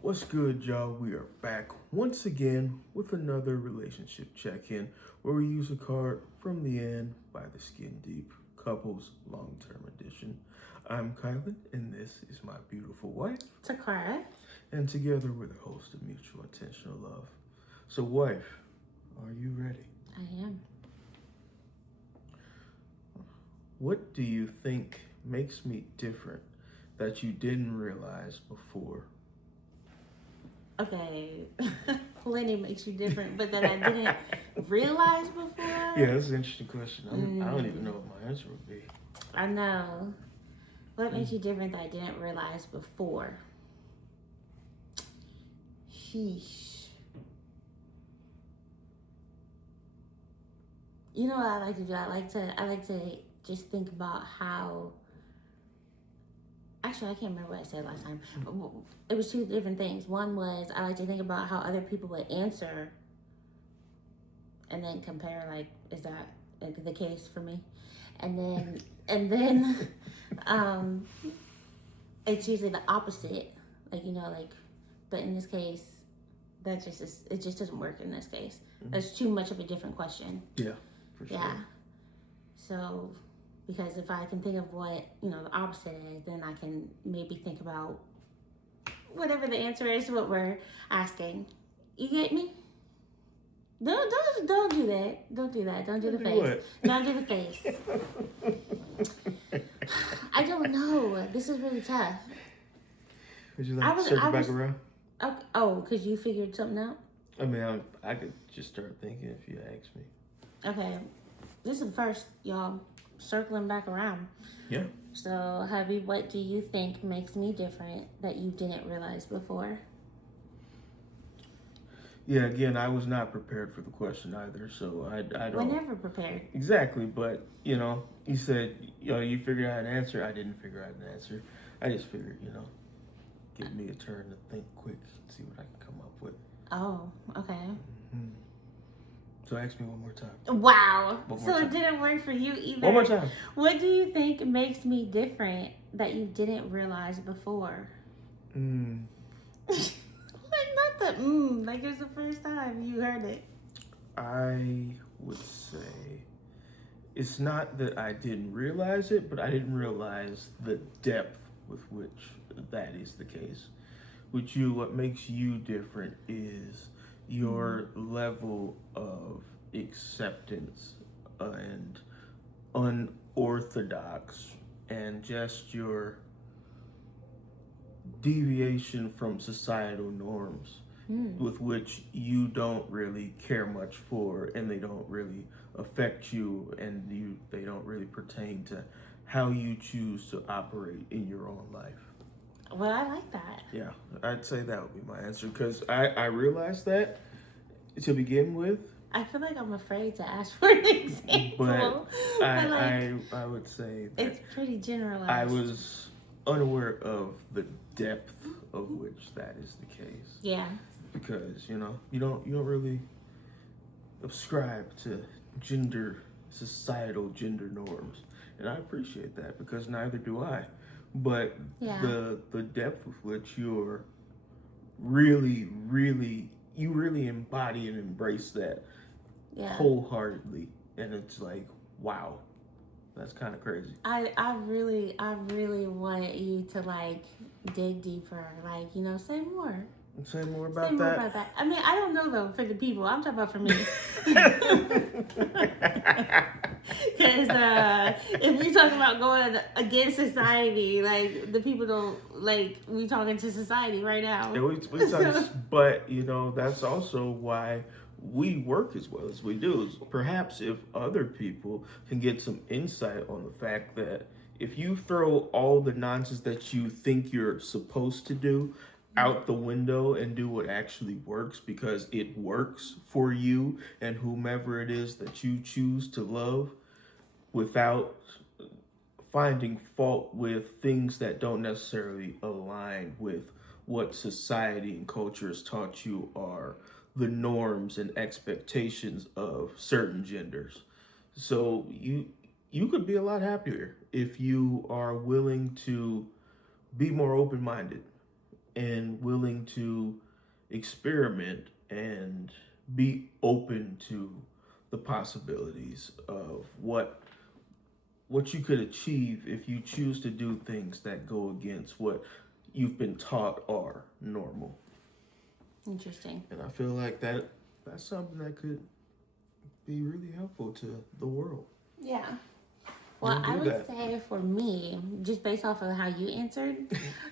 What's good, y'all? We are back once again with another relationship check-in where we use a card from the end by the Skin Deep Couples Long-Term Edition. I'm Kylan, and this is my beautiful wife. Takara. And together we're the host of Mutual Intentional Love. So, wife, are you ready? I am. What do you think makes me different that you didn't realize before? Okay. Plenty makes you different, but that I didn't realize before. Yeah, that's an interesting question. I don't even know what my answer would be. I know. What makes you different that I didn't realize before? Sheesh. You know what I like to do? I like to just think about how. Actually, I can't remember what I said last time. It was two different things. One was I like to think about how other people would answer, and then compare. Like, is that like the case for me? And then, it's usually the opposite. But in this case, it just doesn't work in this case. That's too much of a different question. Yeah, for sure. Yeah. So, because if I can think of what, the opposite is, then I can maybe think about whatever the answer is to what we're asking. You get me? Don't do that. Don't do that. Don't do the face. What? Don't do the face. I don't know. This is really tough. Would you like to circle back around? Okay. Oh, because you figured something out? I mean, I could just start thinking if you ask me. Okay. This is the first, y'all. Circling back around. Yeah. So, hubby, what do you think makes me different that you didn't realize before? Yeah, again, I was not prepared for the question either, so I don't... We're never prepared. Exactly, but, you said, you figured out an answer. I didn't figure out an answer. I just figured, give me a turn to think quick and see what I can come up with. Oh, okay. Mm-hmm. So ask me one more time. Wow. So it didn't work for you either. One more time. What do you think makes me different that you didn't realize before? Like it was the first time you heard it. I would say it's not that I didn't realize it, but I didn't realize the depth with which that is the case. With you, what makes you different is your level of acceptance and unorthodox and just your deviation from societal norms with which you don't really care much for, and they don't really affect you, and they don't really pertain to how you choose to operate in your own life. Well, I like that. Yeah, I'd say that would be my answer, because I realized that to begin with. I feel like I'm afraid to ask for an example. But I would say that it's pretty generalized. I was unaware of the depth of which that is the case. Yeah. Because, you don't really subscribe to societal gender norms. And I appreciate that, because neither do I. But the depth with which you're really embody and embrace that wholeheartedly, and it's like, wow, that's kind of crazy. I really want you to dig deeper, say more. Say more about that. I mean, I don't know though for the people. I'm talking about for me. Because if we talk about going against society, the people don't we talking to society right now. Yeah, we talk, but that's also why we work as well as we do. Perhaps if other people can get some insight on the fact that if you throw all the nonsense that you think you're supposed to do out the window and do what actually works, because it works for you and whomever it is that you choose to love, without finding fault with things that don't necessarily align with what society and culture has taught you are the norms and expectations of certain genders. So you could be a lot happier if you are willing to be more open-minded and willing to experiment and be open to the possibilities of what you could achieve if you choose to do things that go against what you've been taught are normal. Interesting. And I feel like that's something that could be really helpful to the world. Yeah. Well, I would say for me, just based off of how you answered,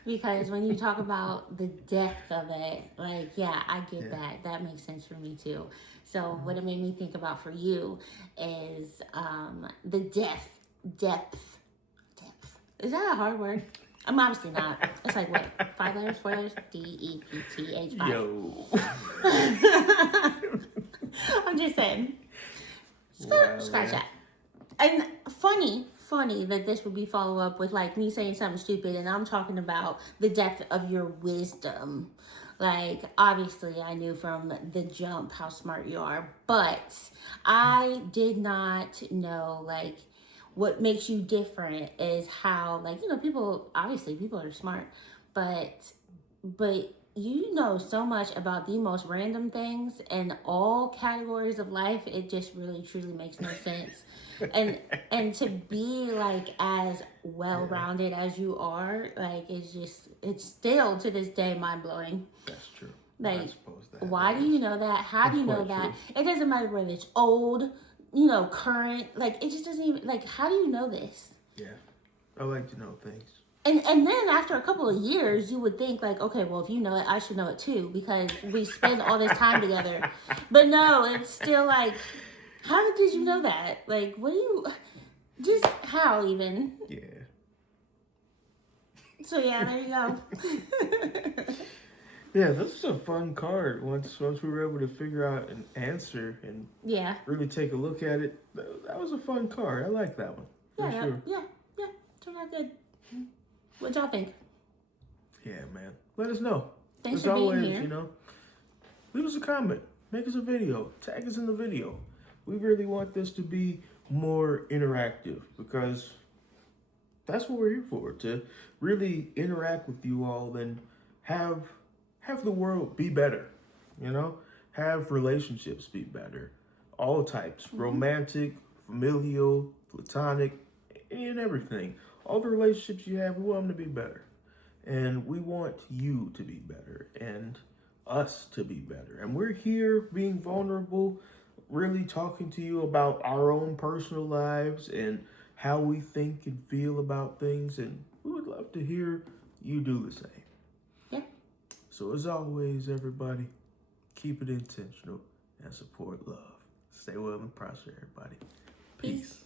because when you talk about the depth of it, like, yeah, I get that. That makes sense for me too. So what it made me think about for you is the depth. Is that a hard word? I'm obviously not. It's like what? 5 letters, 4 letters? DEPTH 5. Yo. I'm just saying. Wow, Scratch man. that. And funny that this would be follow up with like me saying something stupid, and I'm talking about the depth of your wisdom. Like, obviously, I knew from the jump how smart you are, but I did not know, like, what makes you different is how, like, you know, people are smart, but you know so much about the most random things in all categories of life. It just really truly makes no sense. And to be like as well-rounded as you are, like, it's still to this day mind-blowing. That's true. Like, I suppose that why do you know that? How do you know that? It doesn't matter whether it's old, you know, current, like, it just doesn't even, like, how do you know this? Yeah, I like to know things. And then after a couple of years, you would think like, okay, well, if you know it, I should know it too, because we spend all this time together. But no, it's still like, how did you know that? Like, what do you, just how even? Yeah. So yeah, there you go. Yeah, this is a fun card. Once we were able to figure out an answer and really take a look at it, that was a fun card. I like that one. Sure. Yeah, turned out good. What y'all think? Yeah, man. Let us know. Thanks As for being always, here. you know, leave us a comment. Make us a video. Tag us in the video. We really want this to be more interactive because that's what we're here for, to really interact with you all and have the world be better, you know? Have relationships be better. All types. Romantic, familial, platonic, any and everything. All the relationships you have, we want them to be better. And we want you to be better and us to be better. And we're here being vulnerable, really talking to you about our own personal lives and how we think and feel about things. And we would love to hear you do the same. Yeah. So as always, everybody, keep it intentional and support love. Stay well and prosper, everybody. Peace.